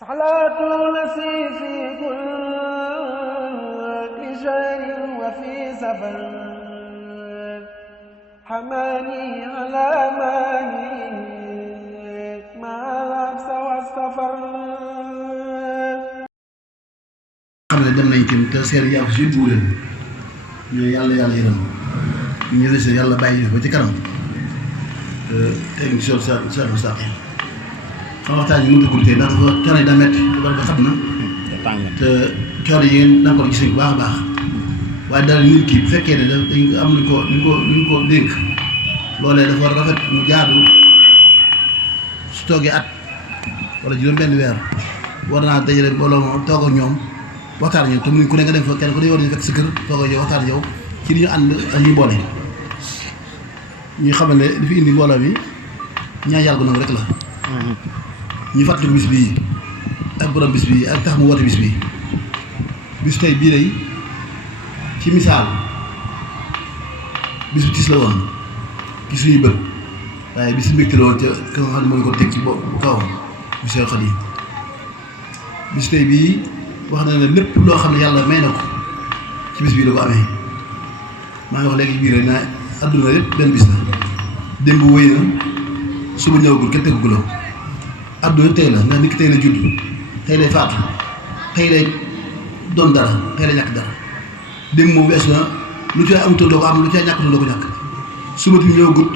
صلاة التي في كل شهر وفي سفر حماني على ماني مع العبس والسفر xam ne dem nañ ci te seen yàlla si yëngu leen ñu yàlla yërëm ñu des yàlla bàyyi ba ci kanam te ñu sol sa sax xam waxtaan yi mu dugg tey ndax coono yi daa métti ba xam na te coono yi ngeen da nga ko gis bu baax a baax waaye daal nit ki bu fekkee ne dañ am luñ ko dénk loolee dafa war a rafet mu jaadu su toogee at wala juróom-benn weer war naa dajale mbooloo moom toog ak ñoom waxtaan ñoom te ku ne nga dem fa kenn ku ne war nañu fekk sa kër toog ak yow waxtaan yow ci li ñu ànd ak ñuy boole ñu xamal ne li fi indi mbooloo mi ñaan yàlla ko nangu rek la ñu fàttaliku bis bii ak borom bis bii ak tax mu woote bis bii bis tey bii day ci misaal bis bu tiis la woon ci suñuy bët waaye bis mbégte la woon ca ka nga xam ne moo ko teg ci bu kawam bu sew xat yi bis tey bii wax na ne lépp loo xam ne yàlla may na ko ci bis bii la ko amee maa ngi wax léegi biir rek naa adduna yëpp benn bis la démb wéy na suba ñëwagul kenn teggu la adduna tey la ndax nit ki tey la judd tey lay faatu tey lay doon dara tey lay ñàkk dara démb moom wees na lu ci amutoon doo ko am lu ci ñàkkutoon doo ko ñàkk suba ti ñëwagut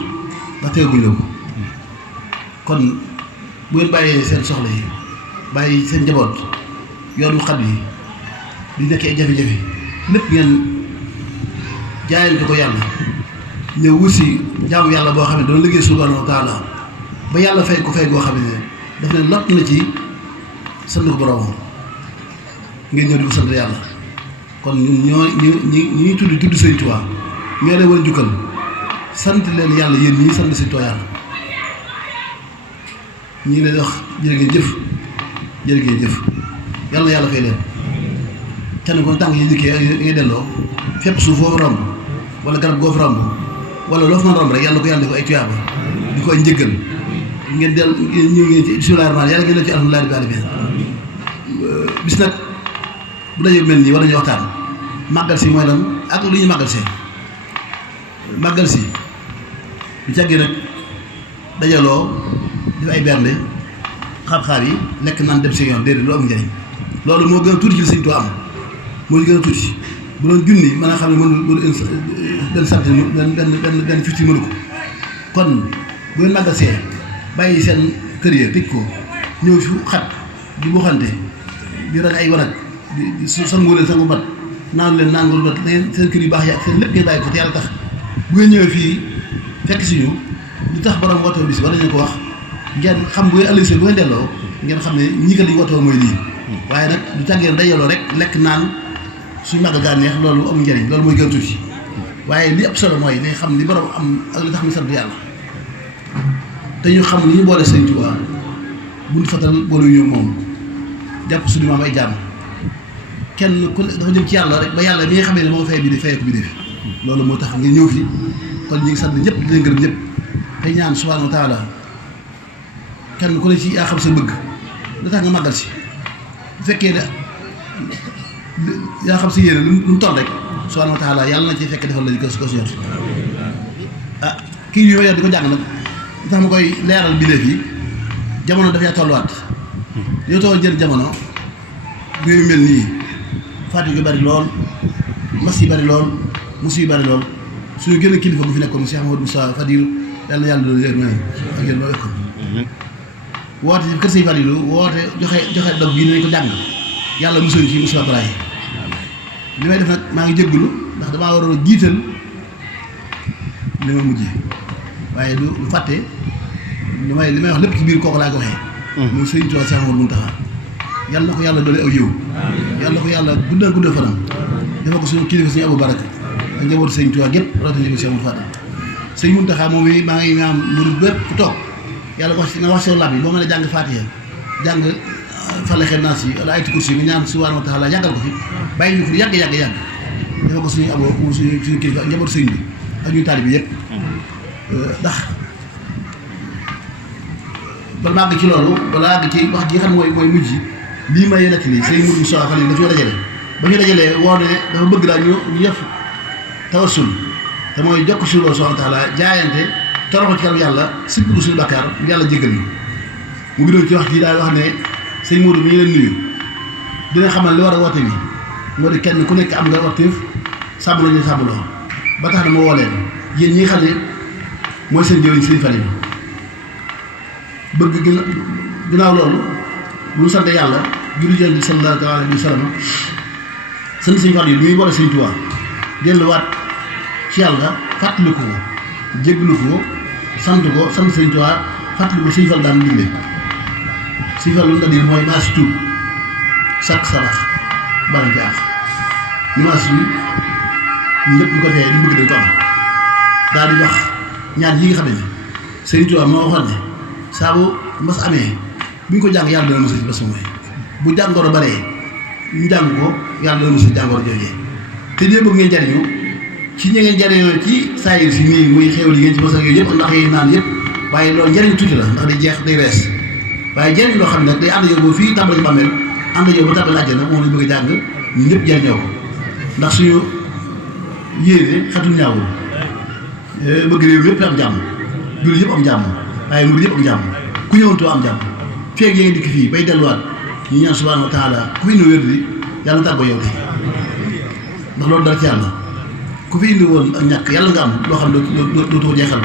ndax tegaguñ la ko kon bu ngeen bàyyee seen soxla yi bàyyi seen njaboot yoonu xat yi di nekk ay jafe-jafe lépp ngeen jaayante ko yàlla ñëw wusi jaamu yàlla boo xam ne doon liggéey subhanahu wa taala ba yàlla fay ko fay goo xam ne daf ne lott na ci sant ko boroomam ngeen ñëw di ko sant yàlla kon ñun ñuy tudd Sëñ Tuubaa ñoo leen war a jukkal sant leen yàlla yéen ñii sant Sëñ Tuubaa yàlla ñii leen wax jërë ngeen jëf yàlla yàlla fay leen kenn kon tànk yi njëkkee ngay delloo fépp suuf foofu romb wala garab goo fa romb wala loo fa mën romb rek yàlla ko yàlla di ko ay tuyaaba di ko ay njëggal ngeen del ñëw ngeen ci bismillaahi rahmaani yàlla ngeen def ci alhamdulillaahi rabbil aalamiin bis nag bu dajee mel nii war nañu waxtaan màggal si mooy lan ak lu ñuy màggal si bu càggee nag dajaloo def ay bernde xaab-xaab yi lekk naan dem si yoon déedéet lu am njëriñ loolu moo gën a tuuti ci Sëñ Tuubaa am moo gën a tuuti bu doon junni mën a xam ne mënul benn centime benn fifty mënu ko kon bu ngeen màggasee bàyyi seen kër ya tëj ko ñëw fi xat di buuxante di ran ay wanag di sangu leen sangu bat naan leen naan ngul bat ngeen seen kër yu baax yi ak seen lépp ngeen bàyyi ko te yàlla tax bu ngeen ñëwee fii fekk si ñu lu tax borom wootoo bis war nañu ko wax ngeen xam bu ngeen ëllëg bu ngeen delloo ngeen xam ne ñi ko di wootoo mooy lii waaye nag du tàggee dajaloo rek lekk naan suñu màgg gaa neex loolu amul njëriñ loolu mooy gën tuuti waaye li ëpp solo mooy ne xam li borom am ak li tax ñu sant yàlla te ñu xam li ñu boole Sëñ Tuubaa buñ fatal boole ñu moom jàpp suñu maam ay jàmm kenn ku ne dafa jëm ci yàlla rek ba yàlla mi nga xamee ne moo fay bi di fayee ko bi def loolu moo tax nga ñëw fi kon ñu ngi sant ñëpp di leen gërëm ñëpp te ñaan subhaanahu wa taala kenn ku ne ci yaa xam sa bëgg la tax nga màggal si bu fekkee ne yaa xam si yéene lu mu toll rek subhaanahu wa taala yàlla na ci fekk defal lañu ko si yor ah kii yu ma yor di ko jàng nag li tax ma koy leeral bindeef yi jamono dafay tolluwaat yow tool jël jamono réew mel nii fàttali yu bari lool mas yi bari lool mus yi bari lool suñu gën a kilifa bu fi nekkoon Cheikh Amadou Moussa Fadil yàlla na yàlla doon yéen ak yéen loo yokk woote ci kër Sëñ Fadilu woote joxe dog bii nañ ko jàng yàlla musul ci musul baraay li may def nag maa ngi jéggulu ndax damaa waroon a jiital li ma mujjee waaye du fàtte li may wax lépp ci biir kooku laa ko waxee muy Sëñ Tuubaa Séex Ahmadu Muntaxaa yàlla na ko yàlla doole aw yiw yàlla na ko yàlla guddal fanam dafa ko suñu kilifa Sëñ Abou Baraka ak njabootu Sëñ Tuubaa gépp rawatina njabootu Séex Ahmadu Fadal Sëñ Muntaxaa moom i maa ngi am murid bépp ku toog yàlla wax nga wax seen làmb yi boo mën a jàng Faatiha jàng Falaq ak Naas yi wala Ayatul Kursi nga ñaan subhaanahu wa taala yàggal ko fi bàyyi ñu ko yàgg dafa ko suñu aboo suñu kilifa ak njabootu sëñ bi ak ñu taalib bi yëpp ndax bala maa àgg ci loolu balaa àgg ci wax ji nga xam mooy mujj lii may nekk nii sëñ Mourou Moussa Fall daf ñoo dajale ba ñu dajalee woo ne dafa bëgg daal ñu def tawassul te mooy jokk suñu loolu subhanahu wa taala jaayante toroxal ci kanam yàlla sippiku suñu bakkaar yàlla jéggal ñu mu ngi doon ci wax ji daal wax ne sëñ Mourou bi ñu leen nuyu dina xamal li war a woote bi moo di kenn ku nekk am nga waxteef sàmm la ñu sàmmloo ba tax na moo woo leen yéen ñi nga xam ne mooy seen jëriñ sëñ Fall bëgg ginnaaw loolu bu ñu sant yàlla julli jël bi sallallahu alayhi wa sallam sant sëñ Fall yi muy boole sëñ Tuubaa delluwaat ci yàlla fàttaliku ko jéggalu ko sant sëñ Tuubaa fàttaliku sëñ Fall daan digle sëñ Fall lu mu daan digle mooy maas tuub sàkk sarax bala jaax ñu maas yi ñëpp ñu ko fee li bëgg dañ ko am daal di wax ñaan yi nga xam ne sëñ Tuubaa moo waxoon ne saa bu mbas amee bu ñu ko jàng yàlla dana mos a ci mbas mooy bu jàngoro baree ñu jàng ko yàlla dana mos a jàngoro joojee te dee bëgg ngeen jariñu ci ñi ngeen jariñoo ci saayir si nii muy xéwal yi ngeen ci mos ak yooyu yëpp ndax yi naan yëpp waaye loolu njariñ tuuti la ndax day jeex day rees waaye jariñ loo xam ne day ànd yow ba fii tàmbali ci bàmmeel ànd yow ba tàmbali àjjana moom lañu bëgg a jàng ñun ñëpp jariñoo ko ndax suñu yéene xatul ñaawul bëgg réew yëpp am jàmm julli yëpp am jàmm waaye murid yëpp am jàmm ku ñëwantoo am jàmm feeg yéen dikk fii bay delluwaat ñu ñaan subhanahu wa taala ku fi indi wér di yàlla tàggoo yow tey ndax loolu dara ci yàlla ku fi indi woon ak ñàkk yàlla nga am loo xam ne dootu ko jeexal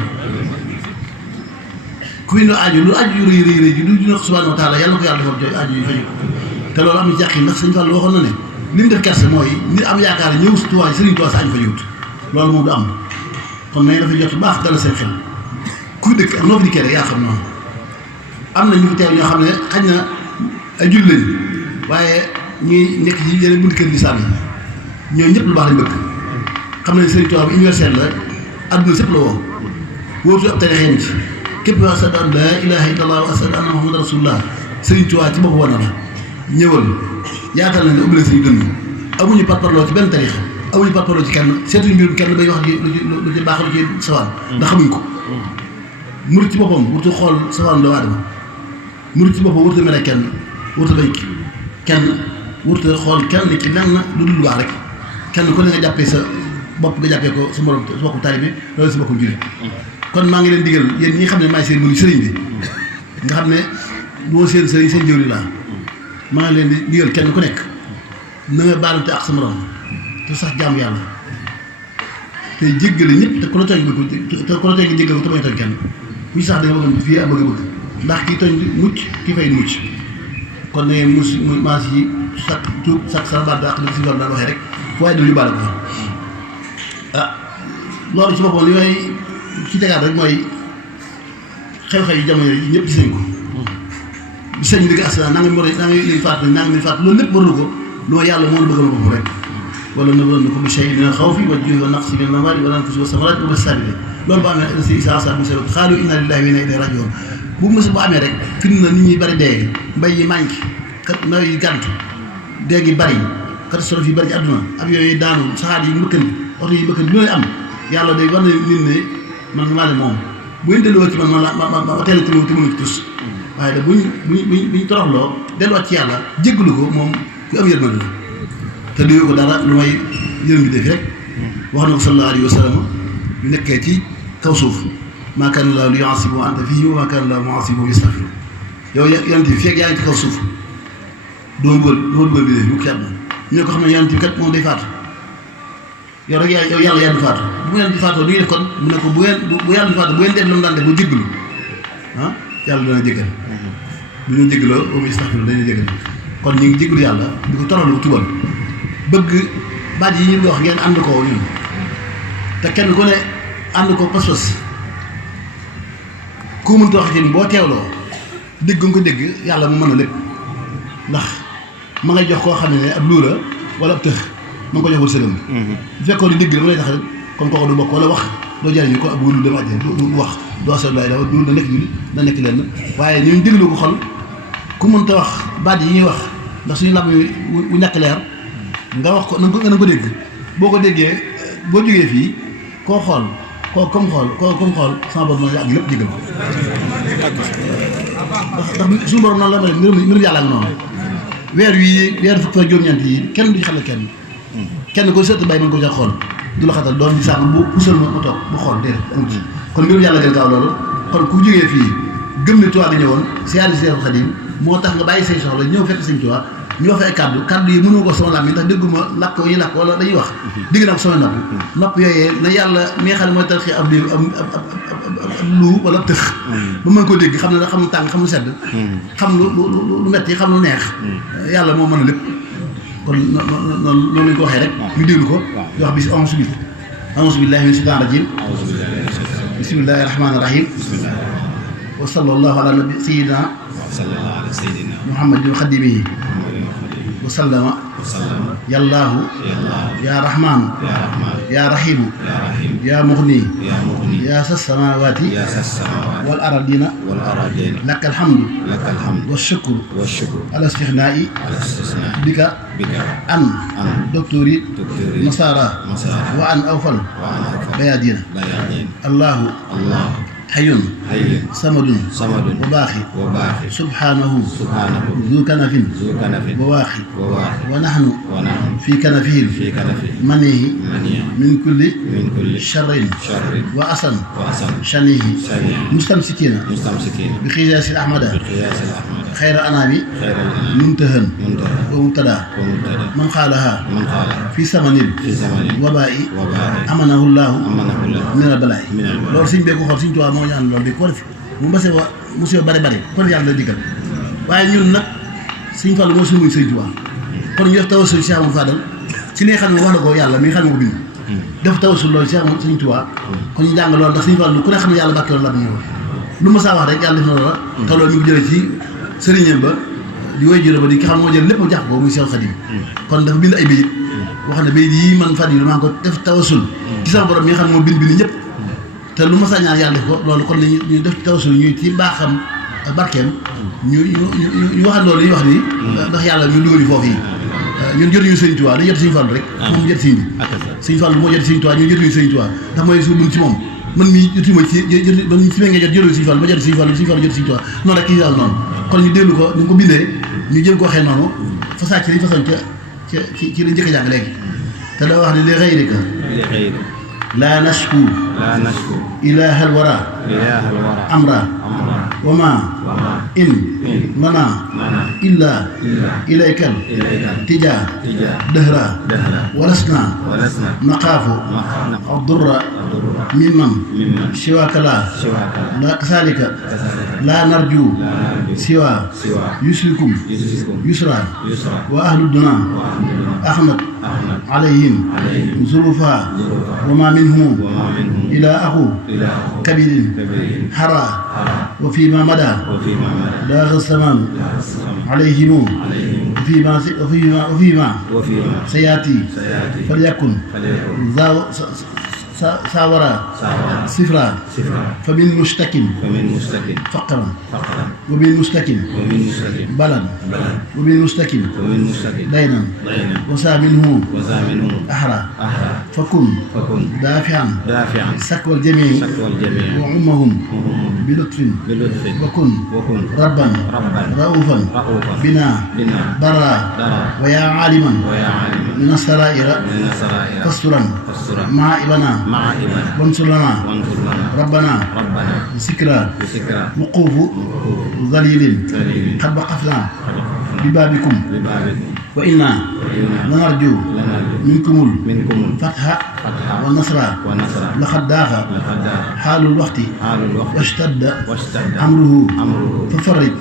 ku fi indi aaju lu aaju yu rëy rëy ji du dina subhanahu wa taala yàlla ko yàlla defal jooy aaju yu faju te loolu am na jàq yi ndax sëñ Fall waxoon na ne li mu def kerse mooy nit am yaakaar ñëw si Tuubaa Sëriñ Tuubaa sa aaju fa jiwut loolu moom du am kon nañ dafa jot baax dala seen xel ku dëkk ak noo fi dikkee rek yaa xam noonu am na ñu fi teew ñoo xam ne xañ na ay jullit lañ waaye ñuy nekk ci yeneen buntu kër lislaam yi ñooñu ñëpp lu baax lañ bëgg xam nañ Sëriñ Tuubaa bi universel la adduna sépp la woo wóotu ab tariix yem ci képp wa ashhadu an laa ilaaha illallah wa ashhadu anna muhammadan rasulullah Sëriñ Tuubaa ci bopp war na la ñëwal yaatal nañ ne ubbi nañ suñu dënn amuñu parparloo ci benn tariix amuñu parparloo ci kenn seetuñu mbirum kenn bay wax lu ci baax lu ci sawaan ndax xamuñ ko murit ci boppam wurtu xool sawaan doomu aadama murit ci boppam wurtu mere kenn wurtu bañ kenn wurtu xool kenn ci lenn lu dul baax rek kenn ku ne nga jàppee sa bopp nga jàppee ko sa morom sa bokkum taalibe loolu sa bokkum jullit kon maa ngi leen digal yéen ñi nga xam ne maay seen mënu sëriñ bi nga xam ne doo seen sëriñ seen jëwri laa maa ngi leen di digal kenn ku nekk na nga baalante ak sa morom te sax jaamu yàlla te jéggale ñëpp te ku la tooñ nga jéggal ko te may tooñ kenn ku ci sax da nga bëgg fii ak bëgg ndax kii tooñ mucc kii fay mucc kon ne mu maas yi sak tuub sak sarabaat ak li si war daan waxee rek fu waaye daf yu baale ko fa loolu ci boppam li may ci tegaat rek mooy xew-xew yi jamono yi ñëpp gis nañ ko bi sëñ bi dëgg aslan naa ngi lay faat naa ngi lay faat loolu lépp warlu ko lu ma yàlla moo la bëggal boppam rek wala nabluwannakum bi shay'in min al-khawfi wal-ju'i wa naqsin min al-amwali wal-anfusi was-samarati wa bashshiri saabiriin loolu bu amee si saa saa monsieur xaalu inna lillahi wa inna ilayhi raji'un bu mos bu amee rek fi mu ne nit ñi bari dee mbay yi manqué kat nawet yi gàntu dee gi bari catastrophe yi bari ci àdduna ak yooyu daanu saxaar yi mbëkkandi oto yi mbëkkandi lu ne am yàlla day war na nit ne man maa leen moom bu ñu delloo ci man ma teel a te mënu ci tus waaye da buñ toroxloo delluwaat ci yàlla jéggalu ko moom ku am yërmande la te duyu ko dara lu may yërëm bi defi rek wax na ko sallallahu alayhi wa sallam ñu nekkee ci kaw suuf maa kaana llaahu liyu'azziba wa anta fiihim wa maa kaana llaahu mu'azziba wa yastaghfiruun yow yonent bi fekk yaa ngi ci kaw suuf doo bëgg bi def ñu ko ci àdduna ñu ko xam ne yonent bi kat moom day faatu yow rek yow yàlla yaa du faatu bu ngeen di faatoo du ngeen def kon mu ne ko bu yàlla du faatu bu ngeen def lu mu daan def ba jéggalu yàlla dana jéggal bu ñu jéggaloo wa muy yastaghfiruun dañuy jéggal kon ñu ngi jéggalu yàlla di ko toroxlu ko tubal bëgg baat yi ñu wax ngeen ànd ko ñun te kenn ku ne ànd ko pas-pas ku mënta wax ci boo teewloo dégg nga ko dégg yàlla mu mën a lépp ndax ma ngay jox koo xam ne ab luura wala ab tëx ma nga ko jox wërsëgam bu fekkoon ni dégg la ma lay tax rek kon kooku du bokk wala wax doo jariñu ko ab wëlu dem àjjana du wax doo seet lay dafa du da nekk julli da nekk lenn waaye ñu déglu ko xol ku mënta wax baat yi ñuy wax ndax suñu lam wu ñàkk leer nga wax ko na nga ko dégg boo ko déggee boo jógee fii koo xool koo comme xool sama bopp mën ak lépp jéggal ko ndax suñu borom noonu la ma mbirum yàlla ak noonu weer fukk fa juróom-ñeent yi kenn duñu xelal kenn ko sëtt bay mën ko jox xool du la xatal doon di sàmm bu pusal ma toog bu xool déedéet amut kon mbirum yàlla gën gaaw loolu kon ku jógee fii gëm ne Tuubaa nga ñëwoon siyaare Seexul Xadiim moo tax nga bàyyi say soxla ñëw fekk Sëñ Tuubaa ñu wax fa ay kaddu yi mënuma ko sama làmmiñ ndax dégguma làkk yi làkk wala dañuy wax digg naa ko sama nopp yooyee na yàlla mi nga xam ne mooy tarxi ab liir ab lu wala ab tëx ba mën koo dégg xam ne xam lu tàng xam lu sedd xam lu metti xam lu neex yàlla moo mën a lépp kon noonu lañ ko waxee rek ñu déglu ko di wax bis auzu billahi mina shaytaani rajim bismillahi rahmaani rahim wa sallallahu ala nabi sayyidina muhammadin xadimihi wa sallama yallaahu yaa rahmaanu yaa rahiimu yaa muxni yaa sas samaawaati wal aradina lakal hamdu wa shukru ala istixnaa'i bika an doctori nasara wa an awfal bayaadina allahu حي صمد وباخي سبحانه ذو كنف وواخي ونحن في كنفه منيه من كل شر وأسن شنيه مستمسكين بقياس الأحمد خير أنامي منتهى ومبتدا من قالها في ثمن الوباء أمنه الله من البلاء loolu sëñ bee ko xool sëñ Tuubaa moo ñaan loolu de ko def mu mbase wa monsieur bari kon yàlla la digal waaye ñun nag sëñ Fallu moo suñu sëñ Tuubaa kon ñu def tawassul Cheikh Amadou Fadal ci li nga xam ne wax na ko yàlla mi nga xam ne ko bind def tawassul loolu Cheikh Amadou sëñ Tuubaa kon ñu jàng loolu ndax sëñ Fallu ku ne xam ne yàlla bàkkeeloon la ñëw lu ma saa wax rek yàlla def na loola te loolu ñu ko jëlee ci sëriñam ba di woy jële ba di ki xam moo jël lépp jax ko muy Cheikh Khadim kon dafa bind ay bayit wax ne bayit yi man Fadil maa ko def tawassul ci sama borom mi nga xam ne moo bind ñëpp te lu ma sañaan yàlla def ko loolu kon lañu ñu def tawassul ñuy ci mbaaxam ak barkeem ñu waxal loolu yi wax nii ndax yàlla ñu dugal ñu foofu yi ñun jotuñu Sëñ Tuubaa dañu jot Sëñ Fallu rek moom jot Sëñ bi Sëñ Fallu moo jot Sëñ Tuubaa ñun jotuñu Sëñ Tuubaa ndax mooy su dun ci moom man mii jotuma ci man si mee nga jot Sëñ Fallu ma jot Sëñ Fallu Sëñ Fallu jot Sëñ Tuubaa noonu rek kii yàlla noonu kon ñu déglu ko ni nga ko bindee ñu jëm ko waxee noonu façon ci liñ façon ci lañ njëkk a jàng léegi te da wax ne li xayrika laa nashku ilaahal wara amra wama in lana illa ilaykal tijaa dëhra walasna naqaafu addurra mimman siwaaka la kasaalika laa narju siwa yusrikum yusra wa ahlu duna ahmad alayhim zurufa wama minhum ila axu kabirin xara wa fi ma mada daaxa samaan alayhim وفيما سيأتي فليكن ساورا صفرا فمن مشتكٍ فقرا ومن مشتكٍ بلد ومن مشتكٍ دينا وسا منه أحرى فكن دافعا سكوى الجميع وعمهم بلطف وكن ربا رؤوفا بنا برا ويا عالما من السرائر فاسترا مع ابنا وانصر لنا ربنا ذكرى وقوف ذليل قد وقفنا ببابكم وإنا لنرجو منكم الفتح والنصر لقد داخ حال الوقت واشتد أمره ففرج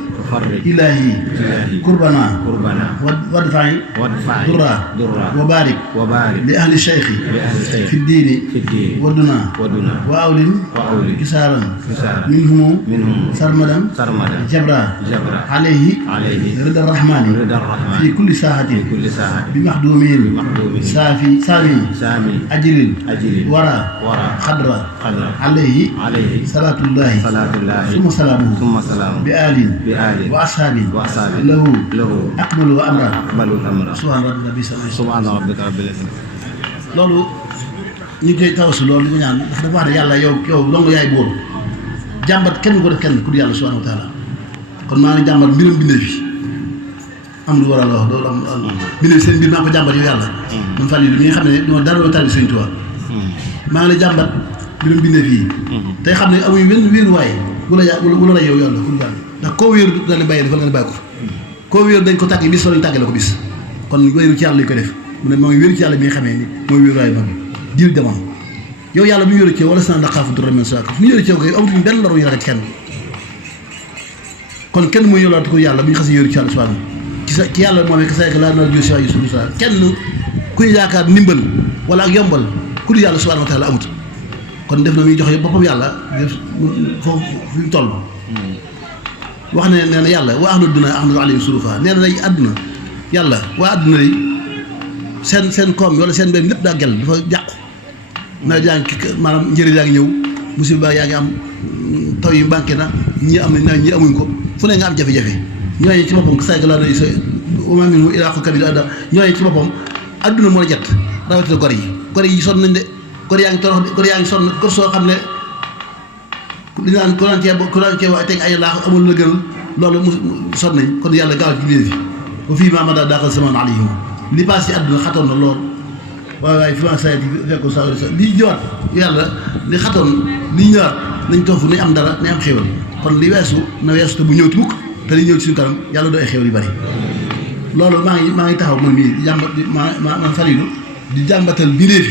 إلهي كربنا وادفع ضرا وبارك لأهل الشيخ في الدين ودنا وأول كسارا منهم سرمدا جبرا عليه رضا الرحمن في كل ساعة بمخدومين سامي أجل ورا خضر عليه صلاة الله ثم سلامه بآل وأصحابه له أقبل وأمر سبحان ربك رب العزة loolu ñu koy tawasul loolu li ko ñaan dafa wax ne yàlla yow dong yaay buur jàmbat kenn ko def kenn ku dul yàlla subhanahu wa taala kon maa ngi jàmbat mbirum bindee fi am lu war a la wax loolu am bindee seen mbir maa ngi ko jàmbat yow yàlla man fan yi lu mi nga xam ne duma dara tali Sëñ Tuubaa maa ngi lay jàmbat mbirum bindee fii tey xam ne amuñu wenn wéeruwaay wala la yow yàlla pour yàlla ndax koo wéeru da la bàyyi dafa la bàyyi ko koo wéeru dañ ko tàgg bis fa lañ tàggale ko bis kon wéeru ci yàlla lañ ko def mu ne moo ngi wéeru ci yàlla bi nga xamee ni mooy wéeruwaay mag diir jamono yow yàlla bu ñu wéeru ci yow wala si naan la xaafu dara men saako fu ñu wéeru ci yow koy amatuñ benn lor yu ragal ci kenn kon kenn muy yolaatu ko yàlla bu ñu xasee wéeru ci yàlla subhanahu ci yàlla moom ka sayka laa nar jo siwa yu sulu sa kenn ku ñu yaakaar ndimbal wala ak yombal ku dul yàlla subhanahu wa taala amut kon def na muy joxe boppam yàlla foofu fu ñu toll wax ne nee na yàlla waa ahlu duna ahmadu alayhim surufa nee na lay àdduna yàlla waa àdduna lay seen koom wala seen mbéy lépp daa gel dafa jàqu nawet yaa ngi maanaam njëriñ yaa ngi ñëw musiba yaa ngi am taw yi manqué na ñii am nañ ñii amuñ ko fu ne nga am jafe-jafe ñooñu ci boppam sayka laa doy sa wama minhu ilaa ko kabir ada ñooñu ci boppam àdduna moo jett rawatina gor yi sonn nañ de gor yaa ngi torox de gor yaa ngi sonn gor soo xam ne li naan ku naan cee wa teg ay laax amul la gënal loolu mu sonn nañ kon yàlla gaaw ci léegi ba fii maama daa daaxal samaan alayhim li paas ci àdduna xatoon na lool waaye fi ma sayet fekkoon sa lii ñëwaat yàlla li xatoon lii ñëwaat nañ toog fu nañ am dara nañ am xéwal kon li weesu na weesu te bu ñëw ti mukk te li ñëw ci suñu kanam yàlla doo ay xéwal yu bari loolu maa ngi taxaw man mii di jàmbat man Falilou di jàmbatal bindéef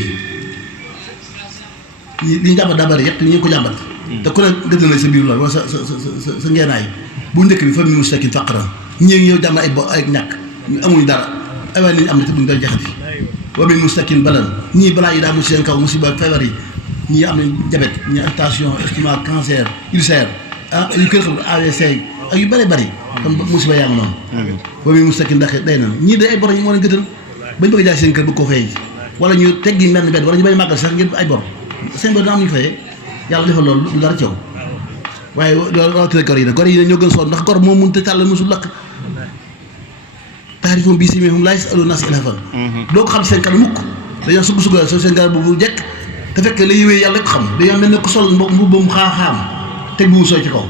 yi li ñu jàmbat daa bari yëpp ñu ngi ko jàmbat te ku ne gëdd na sa biir loolu wala sa ngeenaay bu njëkk bi fa mu mustakin faqra ñii ngi ñëw jàmbat ay ñàkk ñu amuñu dara ay waaye nañu am ne te duñ dara jaxati wa min mustakin balan ñii balaa yi daa mu seen kaw musiba feebar yi ñii am nañ jabet ñii am tension estomac cancer ulcère yu kër xam AVC ak yu bëri bëri kon musiba yaa ngi noonu wa min mustakin ndax day na ñii day ay bor ñu moo leen gëtal bañ bëgg jaay seen kër bëgg koo fay wala ñu teggi mbenn bedd wala ñu bañ màggal sax ngir ay bor seen bor dina am ñu fayee yàlla defal loolu du dara caw waaye loolu rawatina gor yi nag gor yi ñoo gën soon ndax gor moom mënut a tàll mosul lakk taarif moom bii si moom laay alu nas ilhafan doo ko xam seen kanam mukk dañoo sugg seen garab bu jekk te fekk la yiwee yàlla ko xam dañoo mel ne ko sol mbubbam xaaxaam teg bu sooy ci kaw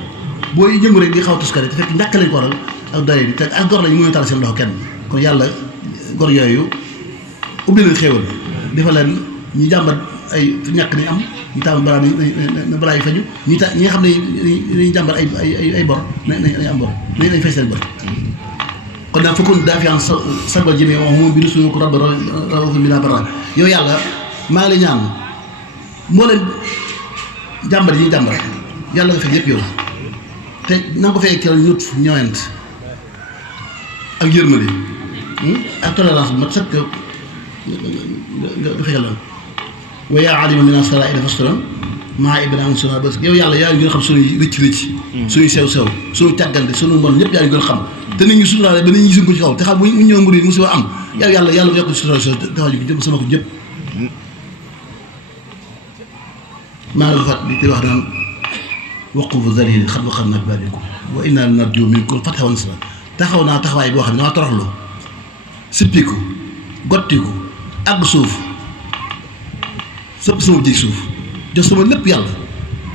boo jëngu rek di xaw a tuskare te fekk ñàkk lañ ko waral ak doye bi te ak gor lañ mënuñu tàll seen loxo kenn kon yàlla gor yooyu ubbi leen xéewal dafa leen ñu jàmbat ay ñàkk ni am ñu tàmm balaa na balaa yi faju ñi nga xam ne dañuy jàmbat ay bor nañ am bor nañ fay seen bor kon nag fokkoon daa fi am sabal jëmee moom bi du suñu ko rabba rawatina bi naa bara yow yàlla maa ngi lay ñaan moo leen jàmbat yi ñuy jàmbat yàlla nga fekk yëpp yow te na nga ko fekk keroog ñut ñëwent ak yërmande ak tolérance bu mat sëkk nga fekkal lan wa yaa alima mina saraa'ir fasturan maa ibrahima suna bas yow yàlla yaa ngi gën a xam suñuy rëcc suñuy sew suñu càggante suñu mbon ñëpp yaa ngi gën a xam te nit ñi suturaale ba nit ñi gisuñ ko ci kaw te xam bu ñu ñëw murid musiba am yàlla yokk sutura defal ñu ko jëm sama ko jëpp maa ngi fat di te wax naan waqufu zalil xat waxam nag babikum wa inna narju minkum fathan wa nasra taxaw naa taxawaay boo xam ne dama toroxlu sippiku gottiku àgg suuf sëpp sama jig suuf jox sama lépp yàlla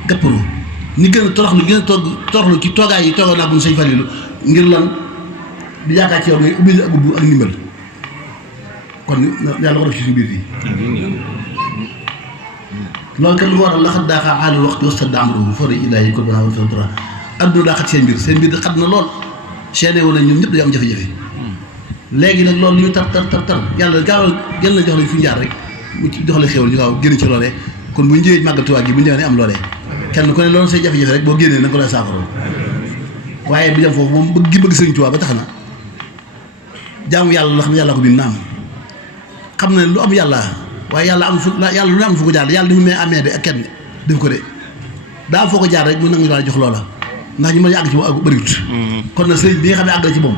gàpparu ni gën a toroxlu toroxlu ci toogaay yi toogoon naa bu sëñ Falilou ngir lan di yaakaar ci yow ngay ubbi ak ubbi ak ndimbal kon yàlla ko def ci suñu biir fii loolu kat lu ko waral la xat daaxaa aali waxtu wasta damru fori ilaahi ko banaa wala fatra adduna daa xat seen mbir xat na lool chaine woon nañ ñoom ñëpp dañu am jafe-jafe léegi nag loolu li ñu tar yàlla gaawal gën la jox lañ fu ñu jaar rek mu jox la xéwal ñu gaaw génn ci loolee kon bu ñu jëwee màggal Tuubaa gi bu ñu demee am loolee kenn ku ne loolu say jafe-jafe rek boo génnee na nga ko doon saafara waaye bu jëm foofu moom bëgg Sëriñ Tuubaa ba tax na jaamu yàlla loo xam ne yàlla ko bind naam xam na lu am yàlla waaye yàlla am fu yàlla lu ne am fu ko jaar yàlla dafa may amee de ak kenn def ko de daa am foo ko jaar rek mu nangu daal jox loola ndax ñu mën a àgg ci moom ak bëriwut kon nag sëriñ bi nga xam ne àgg na ci moom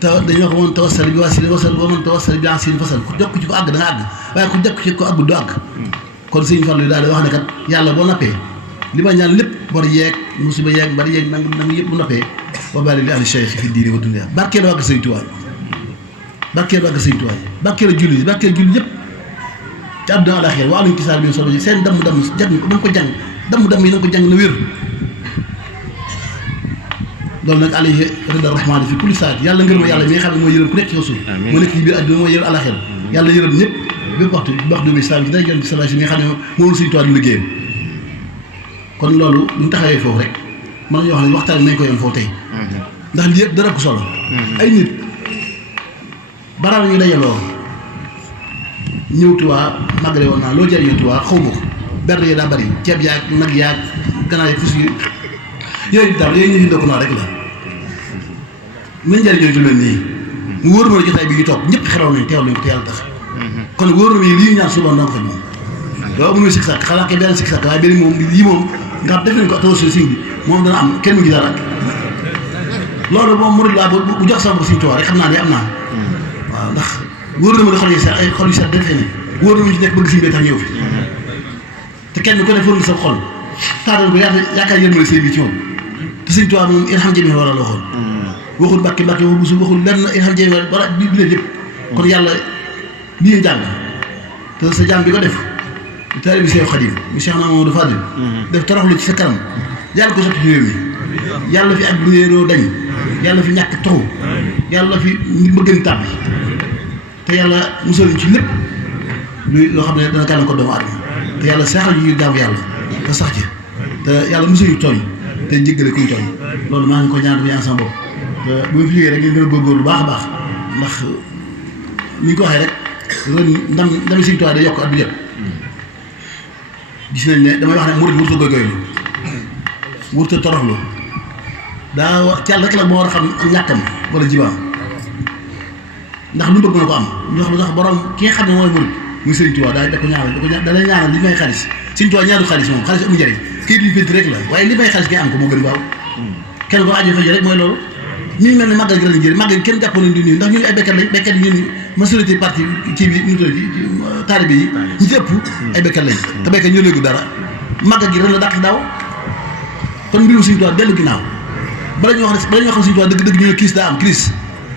te dañoo ko mën tawassal bi wasila wasal wa man tawassal bi asin fasal ku jokk ci ko àgg da nga àgg waaye ku jokk ci ko àggul du àgg kon Sëriñ Fallu daal di wax ne kat yàlla boo nappee li ma ñaan lépp bor yeeg musiba yeeg bari yeeg nang yëpp bu noppee wa bari li ahli cheikh fi diini wa dunya barkeelu wàgg Sëriñ Tuubaa barkeelu wàgg Sëriñ Tuubaa barkeelu julli yëpp ci àdduna àllaaxira wa aluñ kisaar bi solo ji seen damm jàng ko na nga ko jàng damm yi na nga ko jàng na wér loolu nag alayhi rida rahmaani fi kulli saat yàlla ngërëm yàlla mi nga xam ne mooy yërëm ku nekk ci suuf moo nekk ci biir àdduna mooy yërëm alaxira yàlla yërëm ñëpp bépp waxtu bi islam ci day jon bi sallallahu alayhi mi nga xam ne moom suñu toit du liggéeyam kon loolu bu ñu taxawee foofu rek mën nañu wax ne waxtaan nañ ko yoon foofu tey ndax lii yëpp dara ko solo ay nit baraan ñu dajaloo ñëw Tuubaa màggale woon naa loo jëriñoo Tuubaa xaw ma ko berne yi daa bari ceeb yaag nag yaag ganaar yi fus yi yooyu daal yooyu ñu fi ndokk naa rek la nañ jëriñoo ci leen nii mu wóor ma jotaay bi ñu toog ñëpp xeraw nañ teewal nañ ko te yàlla tax kon wóor na ma lii ñu ñaan suba na ko faj moom yow amuñu sikk sàkk xanaa kay benn sikk sàkk waaye benn moom yii moom nga xam def nañ ko attention siñ bi moom dana am kenn mu ngi dara loolu moom murid laa bu jox sama bopp Sëriñ Tuubaa rek xam naa ne am naa waaw ndax wóor na ma ne xol yi sax ay xol yu sax defee ne wóor na ma ci nekk bëgg Sëriñ bi tax ñëw fi te kenn ku ne fóor nga sa xol taatal ko yaakaar yërmale sëriñ bi ci moom te Sëriñ Tuubaa moom irham jami wala la waxoon waxul Mbàkke waxul busu waxul lenn irham jami wala bi leen yëpp kon yàlla lii jàng te sa jàng bi ko def taalibe bi Seex Xaadim mu Cheikh Mamadou Fadil def toroxlu ci sa kanam yàlla ko sotti ci réew mi yàlla fi ak réeroo dañ yàlla fi ñàkk taxu yàlla fi mbëggën tàbbi te yàlla musal ci lépp loo xam ne dana gàllankoor doomu aadama te yàlla seexal ñu jaamu yàlla te sax ci te yàlla musal ñu tooñ te jéggale kuy tooñ loolu maa ngi ko ñaan ñaan sama bopp te bu ma fi jógee rek ngeen gën a góorgóorlu bu baax a baax ndax ni ñu ko waxee rek ren ndami Sëriñ Tuubaa day yokk at bi yëpp gis nañ ne damay wax ne murid wurta goygoylu wurta toroxlu daa wax càll rek la moo war a xam ak ñàkkam wala jibaam ndax lu mu bëgg na ko am ndax borom ki nga xam ne mooy murid muy Sëriñ Tuubaa da ko ñaanal da lay ñaanal li may xaalis Sëriñ Tuubaa ñaanu xaalis moom xaalis amul njëriñ kii duñu pénti rek la waaye li may xaalis ngay am ko moo gën baaw kenn ko aju fajo rek mooy loolu ñu ngi mel ne màggal gi la njëriñ màggal kenn jàppoon nañ di nii ndax ñu ngi ay béykat lañ béykat yi ñun majorité parti ci bi ñu tudd taalibe yi ñi ci ëpp ay béykat lañ te béykat ñoo léegu dara màggal gi ren la dàq daaw kon mbirum Sëriñ Tuubaa dellu ginnaaw bala ñu wax Sëriñ Tuubaa dëgg-dëgg ñu ne crise daa am crise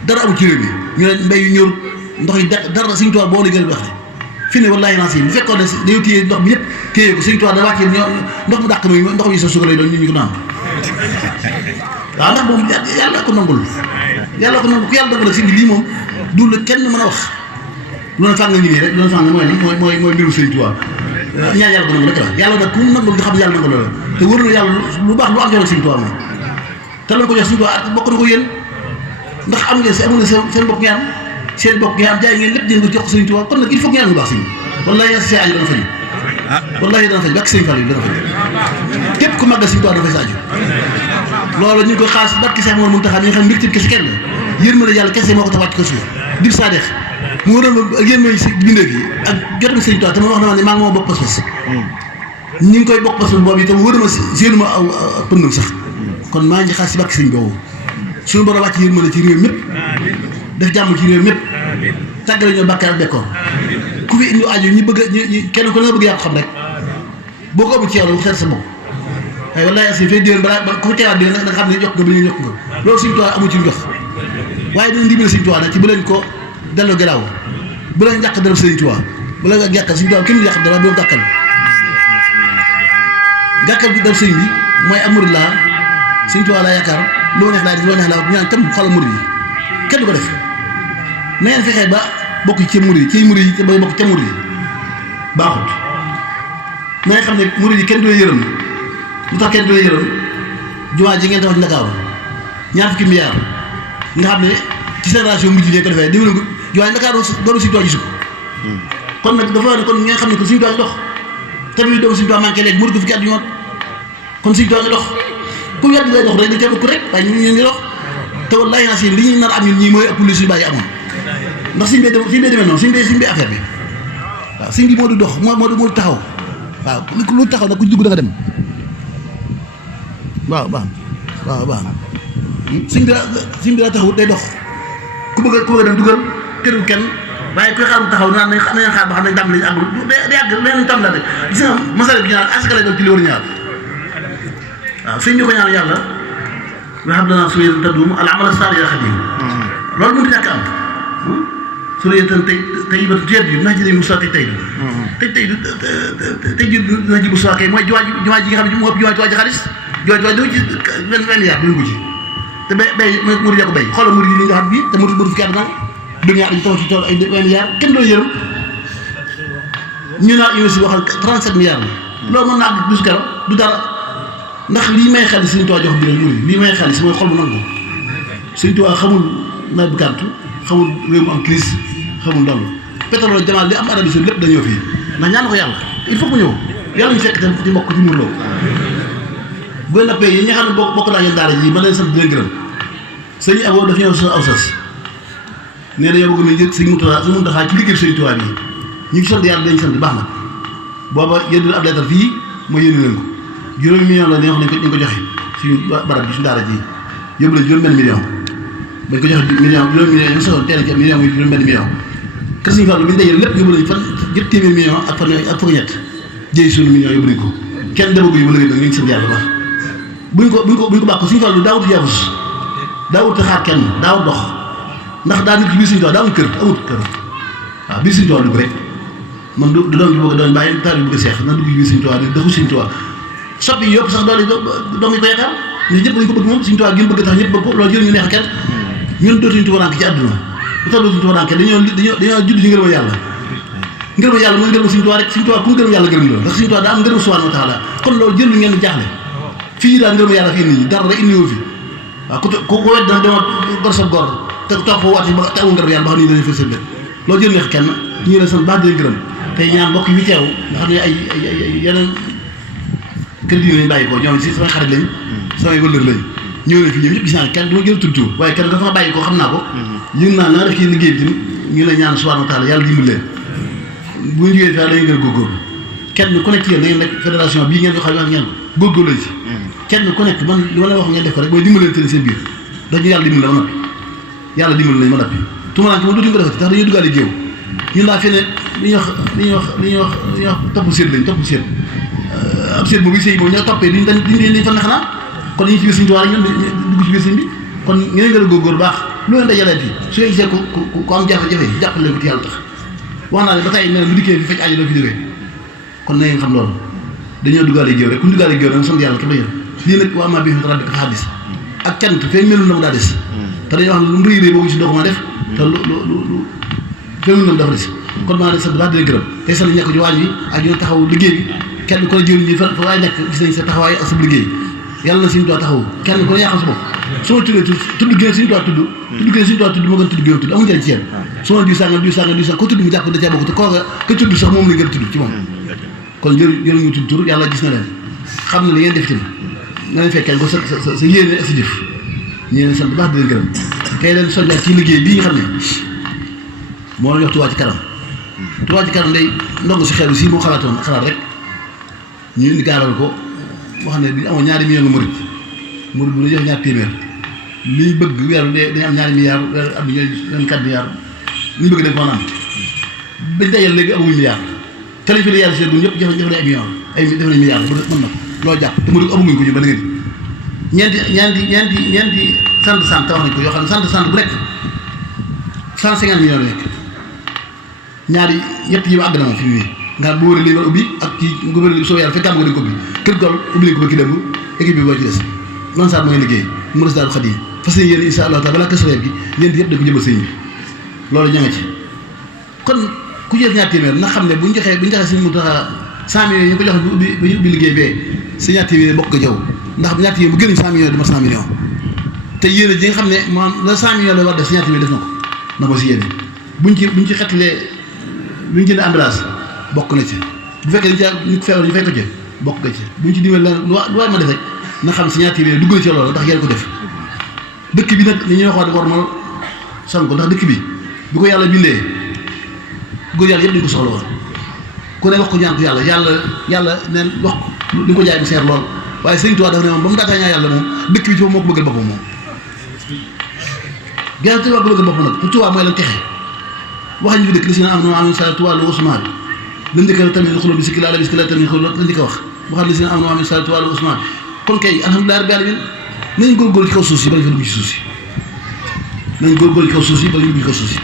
dara amul ci réew mi ñu ne mbéy yu ñor ndox yi dara Sëriñ Tuubaa boo liggéey wax fi ne wallaahi naa si bu fekkoon ne dañoo téye ndox mi yëpp téye ko Sëriñ Tuubaa da wàccee ndox mu dàq mi ndox mi sa suukar lay doon ñu ko naan waaw ndax moom yàlla ko nangul ku yàlla nangul si lii moom du la kenn mën a wax lu ne fàng ñu nii rek lu ne fàng mooy mbirum Sëriñ Tuubaa ñaan yàlla ko nangul rek la yàlla nag ku nangul nga xam ne yàlla nangul la te wër na yàlla lu baax lu am jox Sëriñ Tuubaa moom te la ko jox Sëriñ Tuubaa bokk na ko yéen ndax am ngeen amul seen bopp ngeen am seen bopp ngeen am jaay ngeen lépp ngeen ko jox ko Sëriñ Tuubaa kon nag il faut ngeen lu baax si wallaahi yaa si see aju dana faju wallaahi dana faju bàkk Sëriñ Fall yi dana faju képp ku màggal Sëriñ Tuubaa dafay sa aju loolu ñu ngi koy xaas barki Seex Mamadu Muntaxa mi nga xam ne mbir kese kenn la yërmande yàlla kese moo ko tax wàcc ko suuf dib saa dex mu waroon ma yërmande si bindeef yi ak jotam Sëriñ Tuubaa te ma wax na ma ne maa ngi moo bokk pas-pas ñu ngi koy bokk pas-pas boobu itam wóor ma séenu ma aw pëndam sax kon maa ngi xaas si barki sëriñ boobu suñu borom wàcc yërmande ci réew mépp def jàmm ci réew mépp tàggale ñoo bàkkaar ak bekkoor ku fi indi aju ñu bëgg ñu kenn ko la bëgg yaa ko xam rek boo ko ëmb ci yow xeet sa bopp waaye wallaahi asi fay déwén balaa ku teewaat déwén nga xam ne yokk nga ba ñu yokk nga loolu Sëriñ Tuubaa amul ci jox waaye dina dimbali Sëriñ Tuubaa nag ci bu leen ko delloo garaaw bu leen yàq dara Sëriñ Tuubaa bu leen yàqal Sëriñ Tuubaa kenn du yàq dara bu leen gàkkal gàkkal bi def sëriñ bi mooy am murid laa Sëriñ Tuubaa laa yaakaar lu ma neex laa def lu ma neex laa ñu naan tam xoolal murid yi kenn du ko def na ngeen fexee ba bokk ci murid yi murid yi te bay bokk ca murid yi baaxut na nga xam ne murid yi kenn du leen yërëm lu tax kenn du leen yërëm jumaa ji ngeen taxaw ci Ndakaaru ñaar fukki milliards nga xam ne ci génération mujj ngeen ko defee déwén ko jumaa Ndakaaru doomu Sëriñ Tuubaa gisu ko kon nag dafa wax ne kon ngeen xam ne ko Sëriñ Tuubaa dox tamit doomu Sëriñ Tuubaa manqué léegi murid ko fukki at yu ñoot kon Sëriñ Tuubaa ngi dox ku yàgg lay dox rek di teewlu ko rek waaye ñu ngi dox te wallaahi naa si li ñuy nar am ñun ñii mooy ëpp li suñu bàyyi amoon ndax suñ bee demee noonu suñ bee affaire bi waaw suñ bi moo du dox moo du taxaw waaw lu taxaw nag ku dugg da nga dem waaw baax suñ bi daa taxawut day dox ku bëgg a dem dugal tëru kenn waaye kuy xaar mu taxaw naan nañ xaar ba xam ne ndam lañ àggul day àgg leneen tam la de gis nga masala bi ñaar asaka lay doon ci li war ñaar waaw sëñ bi ko ñaan yàlla nga xam danaa su yéen tëddum al amal saalih ya xadim loolu mënut ñàkk am su yéen tey ba teer bi nax ji dañ musa tey ji nax ji bu sookee mooy jumaa ji nga xam ne mu ëpp jumaa ji xaalis jumaa ji dama ci wenn yaar duñ ko ci te bay murid ko bay xoolal murid yi li ñu waxaat bii te murid fukki at nag du ñaar dañu taw ci tool ay 20 milliards kenn doo yërëm ñu naan université waxal 37 milliards la loolu mën naa am du si keroog du dara ndax lii may xaalis Sëñ Tuubaa jox bi rek murid lii may xaalis mooy xol bu nangu Sëñ Tuubaa xamul nawet bu gàttu xamul réew mu am crise xamul loolu pétrole jamono li am Arabie Saoudite lépp dañoo fii ndax ñaan ko yàlla il faut que mu ñëw yàlla ñu fekk tam ci mbokk ci murloo bu nappee yi ñi nga xam ne bokk naa ngeen daara ji ma leen sant di leen gërëm sëñ Abo dafa ñëw sa aw sas nee na yow bëgg nañ jël sëñ Muntaxa ci liggéey Sëñ Tuubaa bi ñu ngi sant yàlla dañu sant baax na booba yéen ab lettre fii ma yéen leen ko juróomi million la dañu wax nañ ko joxe suñu barab bi suñu daara ji yóbbu la juróom benn million bañ ko joxe million juróomi million ñu soxla teel a ci million muy juróom benn million kër Sëñ Fallu bi ñu dajale lépp yóbbu lañ fan jëpp téeméer million ak fan ak fukki ñett jëy suñu million yóbbu nañ ko kenn demaguñu ba léegi nag ñu ngi sant yàlla baax buñ ko bàq Sëñ Fallu daawut yaafus daawut xaar kenn daawut dox ndax daa nit ci biir Sëñ Tuubaa daawut kër amut kër waaw biir Sëñ Tuubaa dugg rek man du doon ci bëgg doon bàyyi taal bi bëgg a seex na dugg ci biir Sëñ Tuubaa di dëkku Sëñ Tuubaa soppi yi yëpp sax doole doom yi ko yaakaar ñu ñëpp dañ ko bëgg moom Sëñ Tuubaa gi mu bëgg tax ñëpp bëgg ko loolu jël ñu neex kenn ñun dootuñu tubaranke ci àdduna lu tax dootuñu tubaranke dañoo judd ci ngërëma yàlla mooy ngërëma Sëñ Tuubaa rek Sëñ Tuubaa ku ngërëm yàlla gërëm la ndax Sëñ Tuubaa daa am ngërëm subhaanahu wa taala kon loolu jël lu ngeen jaaxle fii daal ngërëma yàlla fi indi ñi dara rek indi woo fi waaw ku wet dana dema gor sa gor te toog fa waat ba te amul ngërëm yàlla ba xam ne dañu fa sëbét loolu jël neex kenn ñu leen sant baax di leen gërëm tey ñaan mbokk yi teew nga xam ne ay yeneen kër diine lañ bàyyi ko ñoom si samay xarit lañ samay wëllër lañ ñëw nañ fi ñoom ñëpp gis naa ne kenn du ma jël tudd waaye kenn dafa ma bàyyi ko xam naa ko yëg naa na nga def ci liggéey bi tamit ñu la ñaan subhanahu wa taala yàlla dimbali leen bu ñu jógee fi dañuy gën a góorgóorlu kenn ku nekk ci yéen da ngeen nekk fédération bii ngeen ko xam wax ngeen góorgóorlu lañ ci kenn ku nekk man li ma la wax ngeen def ko rek mooy dimbali leen seen biir dañu yàlla dimbali la ma noppi yàlla dimbali lañ ma noppi tumaranke moom dootuñu ko defati tax dañuy duggaale géew ñun laa fi ne li ñuy wax topp seet lañ topp seet ab seet boobu sëy boobu ñoo toppee duñ fa ne xanaa kon ñu ci biir Sëñ Tuubaa rek ñun dugg ci biir sëñ bi kon ngeen gën a góorgóorlu baax lu leen dajaleet yi su ngeen gisee ku am jafe-jafe jàppale leen ko ci yàlla tax wax naa ne ba tey ne bu dikkee fi fekk aajo doo fi jógee kon na ngeen xam loolu dañoo duggaale géew rek ku ñu duggaale géew nag sant yàlla képp la yéen lii nag waa maa bi fi ko xaddis ak cant fee melul na mu daa des te dañuy wax ne lu mu rëy boobu si doo ko mën a def te lu fee melul na mu dafa des kon maa ne sant baax di leen gërëm tey sant ñekk ci waañ bi ak ñu taxaw liggéey bi kenn ku ne jëriñ ñi fa waaye nekk gis nañ sa taxawaay ak sa liggéey yàlla na Sëñ Tuubaa taxaw kenn ku ne yaa xam sa bopp su ma tuddee tudd gën Sëñ Tuubaa tudd Sëñ Tuubaa tudd moo gën tudd gën tudd amul njëriñ ci yéen su ma diw sànga ko tudd mu jàpp da cee bokk te kooka ka tudd sax moom la gën a tudd ci moom kon jëriñ ñu tudd tur yàlla gis na leen xam na li ngeen def ci nga leen fekkee ko sa yéene ak sa jëf ñu leen sant baax di leen gërëm tey leen soññaat ci liggéey bii nga xam ne moo la jox Touba ci kanam Touba ci kanam day ndongo si xel si moo xalaat rek ñu indi gaaral ko wax ne di amoon ñaari million nga murid bu ñu jox ñaar téeméer li ñu bëgg weeru dañu am ñaari milliards weeru am ñooy 24 milliards li ñu bëgg dañ ko mën a am bañ dajal léegi amuñu milliards te lañ fi la yàlla seet bu ñëpp def nañ ay millions def nañ milliards mën na ko loolu jàpp te murid amuñu ko ñu ba da ngeen ñeenti sant te wax nañ ko yoo xam ne sant bu nekk 150 millions la nekk ñaari ñett yi àgg na moom fi mu nii nga bu wóoree lii war ubbi ak kii gouvernement bi soo yàlla fekk am nga dañ ko ubbi kër gol ubbi nañ ko ba ki dem équipe bi boo ci des man saat ma ngeen liggéey mu des daal xat yi fas yéen insha Allah taala balaa kësreef gi yéen yëpp da ko jëmal sëñ bi loolu ña nga ci kon ku jël ñaar téeméer na xam ne bu ñu joxee suñu mu tax 100 millions ñu ko joxe ba ñu ubbi liggéey bee sa ñaar téeméer bokk ko jaw ndax ñaar téeméer bu gën 100 millions dama 100 millions te yéen ji nga xam ne moom la 100 millions la war def sa ñaar téeméer def na ko na ma si yéene buñ ci xetlee lu ñu jënd ambulance bokk na ci bu fekkee dañ ci nit feebar ñu fekk ko ci bokk nga ci bu ñu ci dimbali lu waay ma def rek na xam si ñaar téeméer dugg na ci loolu ndax yéen ko def dëkk bi nag li ñuy waxoon war ma son ko ndax dëkk bi bu ko yàlla bindee góor yàlla yëpp dañu ko soxla woon ku ne wax ko ñaan ko yàlla neen wax li ko jaay mu seer lool waaye Sëñ Tuubaa dafa ne moom ba mu daataa ñaan yàlla moom dëkk bi ci moom moo ko bëggal boppam moom gerte Tuubaa ko bëggal boppam nag pour Tuubaa mooy lan texe wax ñu fi dëkk li si na am na am sa Tuubaa lu Usmaan lan njëkk tamit xulóo bi si kila la bis kila tamit xulóo lan njëkk wax waxal li si na am na am sa Tuubaa lu Usmaan kon kay alhamdulilah rabbil alamin nañ góorgóorlu ci kaw suuf si ba ñu fa dugg ci suuf si nañ góorgóorlu ci kaw suuf si ba ñu dugg ci kaw suuf si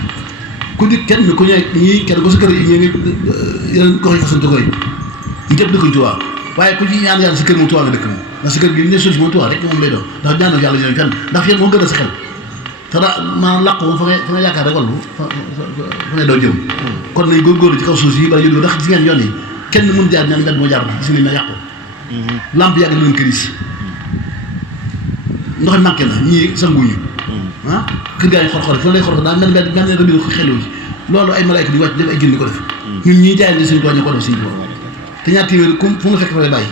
ku di kenn ku ñëw ñii kenn ko sa kër yi ñii yeneen gox yi xasante koy ñu ñëpp dëkkuñ Tuubaa waaye ku ci ñaan yàlla sa kër moom Tuubaa nga dëkk moom parce que kër gi li ñu suuf si moom Tuubaa rek moom lay doon ndax ñaanoo yàlla ñu fenn ndax fii moo gën a sa xel te maanaam làqu moom fa nga yaakaar rek wallu fa ngay daw jëm kon nañ góorgóorlu ci kaw suuf si bala yóddu ndax gis ngeen yoon yi kenn mën jaar ñaan mbedd moo jaar gis ngeen na yàqu lamp yàgg nañ këris ndox mi manqué na ñii sanguñu ah kër gaa yi xor-xor fi lay xor-xor daal mel ne rëbbi ko xelu ci loolu ay malaayka di wàcc def ay gindi ko def ñun ñii jaay ni suñu tooñ ko def suñu tool te ñaar téeméer fu mu fekk fa lay bàyyi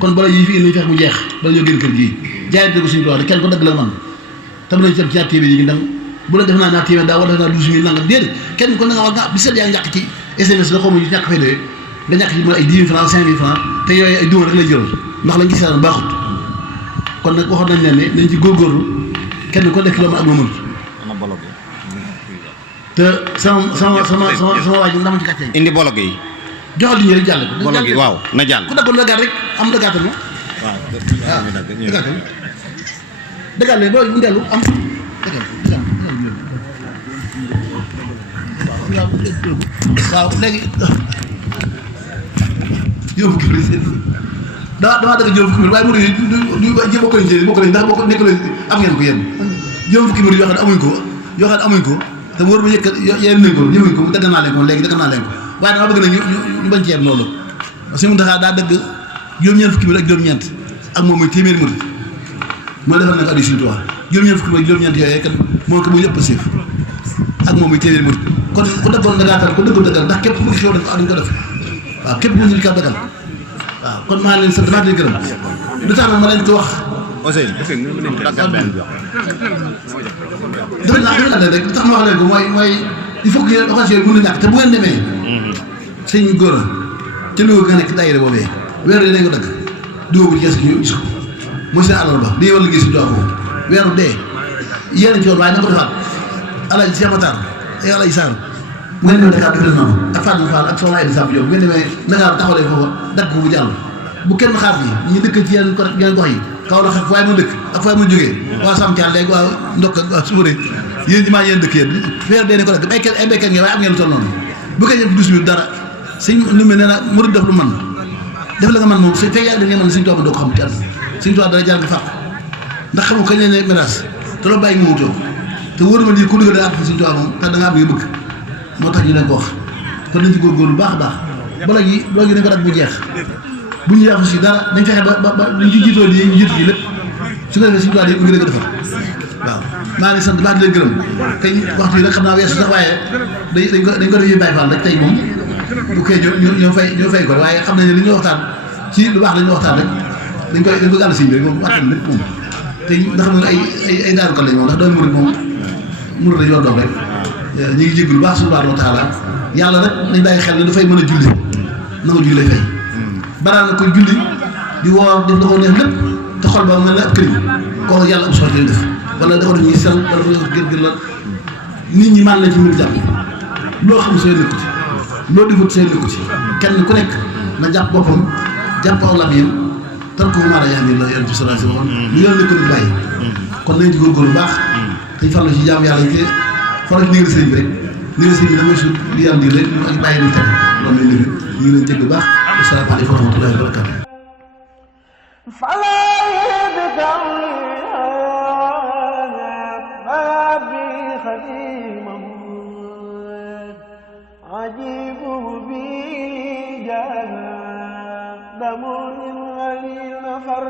kon bala yi fi indi fex mu jeex bala ñoo génn kër gii jaayante ko suñu tool kenn ko dëgg la man tam nañ ci ñaar téeméer yi ngi dem bu la def naa ñaar téeméer daa war def naa 12 000 nangam déedéet kenn ko na nga wax nga bi seet yaa ñàkk ci SMS la xaw ma ñàkk fay doyee nga ñàkk ci mën ay 10 000 francs 5 000 francs te yooyu ay duma rek lay jëral ndax lañ gisee baaxut kon nag waxoon nañ leen ne nañ ci góorgóorlu kenn ko nekk loo mën ak loo mënut te sama waa ji dama ci gàcce indi bolog yi joxal li ñu rek jàll ko bolog yi waaw na jàll ku daggoon dagaat rek am dagaatal ma waaw dagaatal dagaat leen boo mu dellu am waaw léegi juróom fukki minute damaa dëgg juróom fukki minute waaye mënuñu du bokk nañ ci bokk nañ ndax bokk nekk am ngeen ko yéen juróom fukki minute yoo xam ne amuñ ko te wóor ma yëkkat yéen nañ ko ñëwuñ ko dëgg naa leen ko léegi dëgg naa leen ko waaye dama bëgg na ñu bañ ci yem loolu parce que mu taxaa daa dëgg juróom-ñeent fukki minute ak juróom-ñeent ak moom muy téeméeri minute moo defal na ko addi suñu tuwaa juróom-ñeent fukki minute ak juróom-ñeent yooyu kat moo ko muy yëpp siif ak moom muy téeméeri minute kon ku dëggoon dagaatal ku dëggoon dëggal ndax képp ku bëgg xew def ko duñ ko def waaw képp ku ñu ka dëggal waaw kon maa leen sant maa leen gërëm lu tax nag ma leen ko wax dafa naa rek li tax ma wax leen ko mooy il faut que occasion yi mën na ñàkk te bu ngeen demee sëñ góor a ca Louga nga nekk daayira boobee weeru dañ ko dagg duwóobu ci ñu gis ko mooy seen alal ba di war liggéey si dox ko weeru dee yéen ci woon waaye na ko defaat Alaaji Cheikh Matar ay Alaaji Sarr bu ngeen demee Dakar def leen noonu ak Fatma Fall ak Soxna Aïda Samb Diop bu ngeen demee Dakar taxawalee foofa dagg ko bu jàll bu kenn xaar yi ñu dëkk ci yeneen gox yi kaw la xef waaye ma dëkk ak waaye ma jógee waa Sam Thial léegi waa ndokk ak waa Souré yéen ñi maa yéen dëkk yéen weer dee ne ko dagg ay béykat ngeen waaye am ngeen lu toll noonu bu koy def 12 minutes dara sëñ lu mel nee na murid def lu man def la nga man moom fekk yàgg da ngeen mën suñu toog doo ko xam ci àdduna suñu toog dara jaar nga fàq ndax xamu kañ ne miraas te loolu bàyyi mu wutoo te wóor ma ni ku dugal da am suñu toog moom te da nga am nga bëgg moo tax ñu leen ko wax kon nañ ci góorgóorlu bu baax a baax bala gi loolu gi nañ ko dagg bu jeex bu ñu yàqu si dara dañ fexe ba ñu ci jiitoo nii ñu jiitu ci lépp su ko defee suñu toog yi ngi leen ko defar waaw maa ngi sant baax di leen gërëm tey waxtu yi rek xam naa weesu sax waaye dañ ko def yu Baay Faal rek tey moom bu koy ñoo fay ko waaye xam nañ ne li ñu waxtaan ci lu baax la ñu waxtaan rek dañ ko gàll siñ bi rek moom waxtaan lépp moom te ndax moom ay daarukat lañ moom ndax doomu murid moom murid dañu war doom rek ñu ngi jégg lu baax subhaanahu wa taala yàlla rek dañ bàyyi xel ne dafay mën a julli nanga julli lay fay baraan na ko julli di woor def da ko neex lépp te xol ba mel ne ab këriñ kooku yàlla am solo lay def wala dafa ñuy sel wala dafa gër la nit ñi maan lañ ci mbir jàpp loo xam sooy nekku ci loo defut sooy nekku ci kenn ku nekk na jàpp boppam jàpp aw lam tan ko maa la yaa ni la yonent bi sallallahu alayhi wasallam ñu leen ko di bàyyi kon nañ ci góorgóorlu bu baax dañ farlu ci jaam yàlla yi faral ci ndigal sëriñ bi rek ndigal sëriñ bi damay su li yàlla di rek ak bàyyi nañ tamit loolu lañ def ñu ngi leen jégg bu baax asalaamaaleykum wa rahmatullahi wa barakatuh عجيبه بي جاء دم الغليل نفر